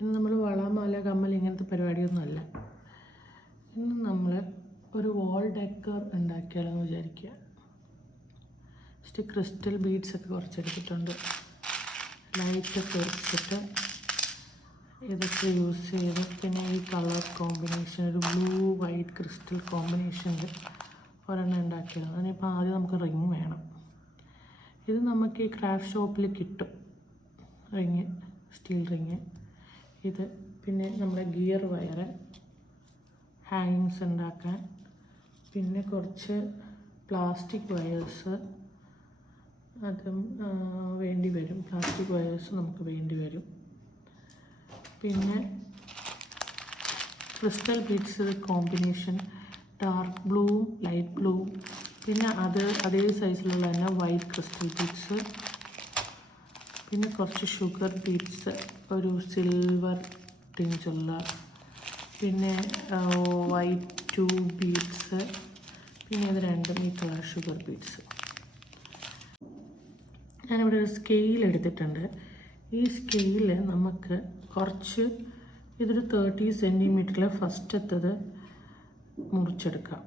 ഇന്ന് നമ്മൾ വള മാല കമ്മൽ ഇങ്ങനത്തെ പരിപാടിയൊന്നുമല്ല. ഇന്ന് നമ്മൾ ഒരു വാൾ ഡെക്കർ ഉണ്ടാക്കിയാലെന്ന് വിചാരിക്കുക. ജസ്റ്റ് ക്രിസ്റ്റൽ ബീഡ്സ് ഒക്കെ കുറച്ചെടുത്തിട്ടുണ്ട്. ലൈറ്റൊക്കെ വെച്ചിട്ട് ഇതൊക്കെ യൂസ് ചെയ്ത് പിന്നെ ഈ കളർ കോമ്പിനേഷൻ ഒരു ബ്ലൂ വൈറ്റ് ക്രിസ്റ്റൽ കോമ്പിനേഷനിൽ ഒരെണ്ണം ഉണ്ടാക്കിയത്. അതിനിപ്പോൾ ആദ്യം നമുക്ക് റിങ് വേണം. ഇത് നമുക്ക് ഈ ക്രാഫ്റ്റ് ഷോപ്പിൽ കിട്ടും, റിങ്, സ്റ്റീൽ റിങ്. ഇത് പിന്നെ നമ്മുടെ ഗിയർ വയറ്, ഹാങ്ങിങ്സ് ഉണ്ടാക്കാൻ, പിന്നെ കുറച്ച് പ്ലാസ്റ്റിക് വയേഴ്സ് അതും വേണ്ടി വരും. പ്ലാസ്റ്റിക് വയേഴ്സ് നമുക്ക് വേണ്ടി വരും. പിന്നെ ക്രിസ്റ്റൽ ബീഡ്സ് കോമ്പിനേഷൻ ഡാർക്ക് ബ്ലൂവും ലൈറ്റ് ബ്ലൂവും, പിന്നെ അതേ സൈസിലുള്ള തന്നെ വൈറ്റ് ക്രിസ്റ്റൽ ബീഡ്സ്, പിന്നെ കുറച്ച് ഷുഗർ ബീഡ്സ്, ഒരു സിൽവർ ടിഞ്ചുള്ള, പിന്നെ വൈറ്റ് 2 ബീഡ്സ്, പിന്നെ ഇത് രണ്ടും ഈ കളർ ഷുഗർ ബീഡ്സ്. ഞാനിവിടെ ഒരു സ്കെയിൽ എടുത്തിട്ടുണ്ട്. ഈ സ്കെയിൽ നമുക്ക് കുറച്ച് ഇതൊരു 30 സെൻറ്റിമീറ്ററിൽ ഫസ്റ്റത്തത് മുറിച്ചെടുക്കാം.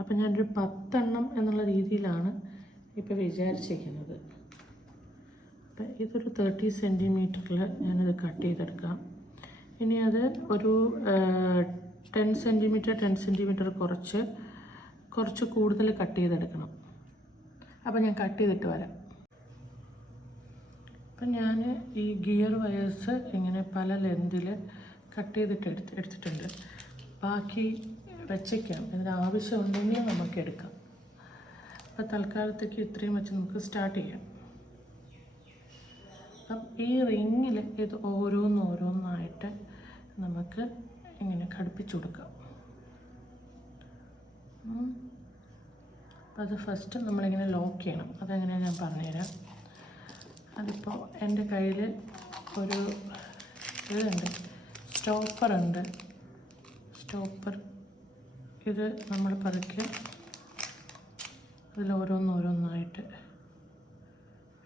അപ്പം ഞാനൊരു 10 എണ്ണം എന്നുള്ള രീതിയിലാണ് ഇപ്പോൾ വിചാരിച്ചിരിക്കുന്നത്. അപ്പം ഇതൊരു 30 സെൻറ്റിമീറ്ററിൽ ഞാനിത് കട്ട് ചെയ്തെടുക്കാം. ഇനി അത് ഒരു 10 സെൻറ്റിമീറ്റർ കുറച്ച് കൂടുതൽ കട്ട് ചെയ്തെടുക്കണം. അപ്പം ഞാൻ കട്ട് ചെയ്തിട്ട് വരാം. അപ്പം ഞാൻ ഈ ഗിയർ വയേഴ്സ് ഇങ്ങനെ പല ലെന്തിൽ കട്ട് ചെയ്തിട്ട് എടുത്തിട്ടുണ്ട്. ബാക്കി വെച്ചേക്കാം, ഇതിന് ആവശ്യമുണ്ടെങ്കിൽ നമുക്ക് എടുക്കാം. അപ്പോൾ തൽക്കാലത്തേക്ക് ഇത്രയും വെച്ച് നമുക്ക് സ്റ്റാർട്ട് ചെയ്യാം. അപ്പം ഈ റിങ്ങിൽ ഇത് ഓരോന്നായിട്ട് നമുക്ക് ഇങ്ങനെ ഘടിപ്പിച്ചു കൊടുക്കാം. അപ്പം അത് ഫസ്റ്റ് നമ്മളിങ്ങനെ ലോക്ക് ചെയ്യണം. അതെങ്ങനെയാണ് ഞാൻ പറഞ്ഞുതരാം. അതിപ്പോൾ എൻ്റെ കയ്യിൽ ഒരു ഇതുണ്ട്, സ്റ്റോപ്പർ. ഇത് നമ്മൾ പതുക്കെ അതിലോരോന്നായിട്ട്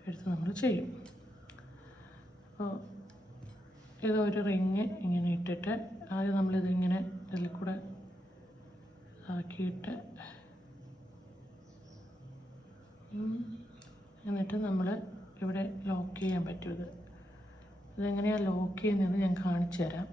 എടുത്ത് നമ്മൾ ചെയ്യും. അപ്പോൾ ഇതൊരു റിങ് ഇങ്ങനെ ഇട്ടിട്ട് ആദ്യം നമ്മളിതിങ്ങനെ ഇതിൽ കൂടെ ആക്കിയിട്ട് എന്നിട്ട് നമ്മൾ ഇവിടെ ലോക്ക് ചെയ്യാൻ പറ്റും. ഇതെങ്ങനെയാണ് ലോക്ക് ചെയ്യുന്നത് ഞാൻ കാണിച്ചു തരാം.